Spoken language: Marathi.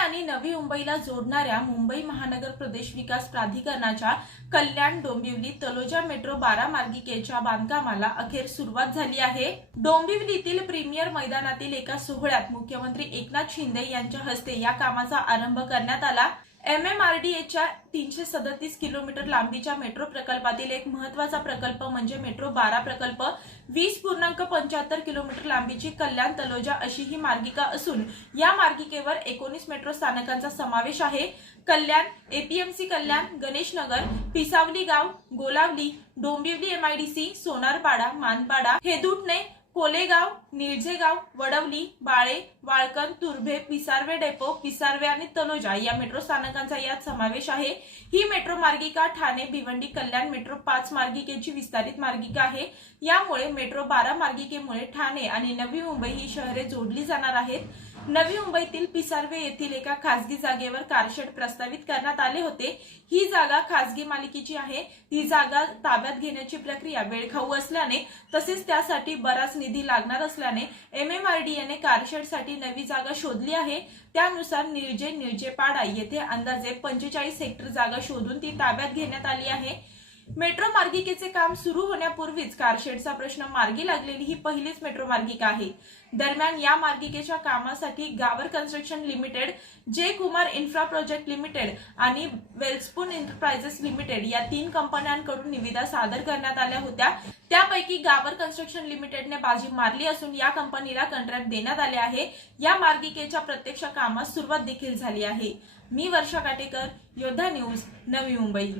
आणि नवी मुंबईला जोडणाऱ्या मुंबई महानगर प्रदेश विकास प्राधिकरणाच्या कल्याण डोंबिवली तलोजा मेट्रो बारा मार्गिकेच्या बांधकामाला अखेर सुरुवात झाली आहे. डोंबिवलीतील प्रीमियर मैदानातील एका सोहळ्यात मुख्यमंत्री एकनाथ शिंदे यांच्या हस्ते या कामाचा आरंभ करण्यात आला. एम एम आर डी एच्या तीनशे सदतीस किलोमीटर लांबीच्या मेट्रो प्रकल्पातील एक महत्त्वाचा प्रकल्प म्हणजे मेट्रो बारा प्रकल्प. वीस पूर्णांक पंच्याहत्तर किलोमीटर लांबीची कल्याण तलोजा अशी ही मार्गिका असून या मार्गिकेवर एकोणीस मेट्रो स्थानकांचा समावेश आहे. कल्याण एपीएमसी कल्याण गणेशनगर पिसावली गाव गोलावली डोंबिवली एमआयडीसी सोनारपाडा मानपाडा हेदुटणे कोलेगाव निळजेगाव वडवली बाळे वाळकण तुर्भे पिसारवे डेपो पिसारवे आणि तनुजा या मेट्रो स्थानकांचा यात समावेश आहे. ही मेट्रो मार्गिका ठाणे भिवंडी कल्याण मेट्रो पाच मार्गिकेची विस्तारित मार्गिका आहे. यामुळे मेट्रो बारा मार्गिकेमुळे ठाणे आणि नवी मुंबई ही शहरे जोडली जाणार आहेत. नवी मुंबईतील पिसारवे येथील एका खासगी जागेवर कारशेड प्रस्तावित करण्यात आले होते. ही जागा खासगी मालकीची आहे. ही जागा ताब्यात घेण्याची प्रक्रिया वेळखाऊ असल्याने तसेच त्यासाठी बराच निधी लागणार असल्याने एमएमआरडीएने कारशेडसाठी नवी जागा शोधली आहे. त्यानुसार निर्जे निर्जेपाडा येथे अंदाजे पंचेचाळीस हेक्टर जागा शोधून ती ताब्यात घेण्यात आली आहे. मेट्रो मार्गिकेचे काम सुरू होण्यापूर्वीच कारशेडचा प्रश्न मार्गी लागलेली ही पहिलीच मेट्रो मार्गिका आहे. दरम्यान या मार्गिकेच्या कामासाठी गावर कन्स्ट्रक्शन लिमिटेड जे कुमार इन्फ्रा प्रोजेक्ट लिमिटेड आणि वेल्सपून एंटरप्राइजेस लिमिटेड या तीन कंपन्यांकडून निविदा सादर करण्यात आल्या होत्या. त्यापैकी गावर कन्स्ट्रक्शन लिमिटेडने बाजी मारली असून या कंपनीला कॉन्ट्रॅक्ट देण्यात आले आहे. या मार्गिकेच्या प्रत्यक्ष कामास सुरुवात देखील झाली आहे. मी वर्षा काटेकर योद्धा न्यूज नवी मुंबई.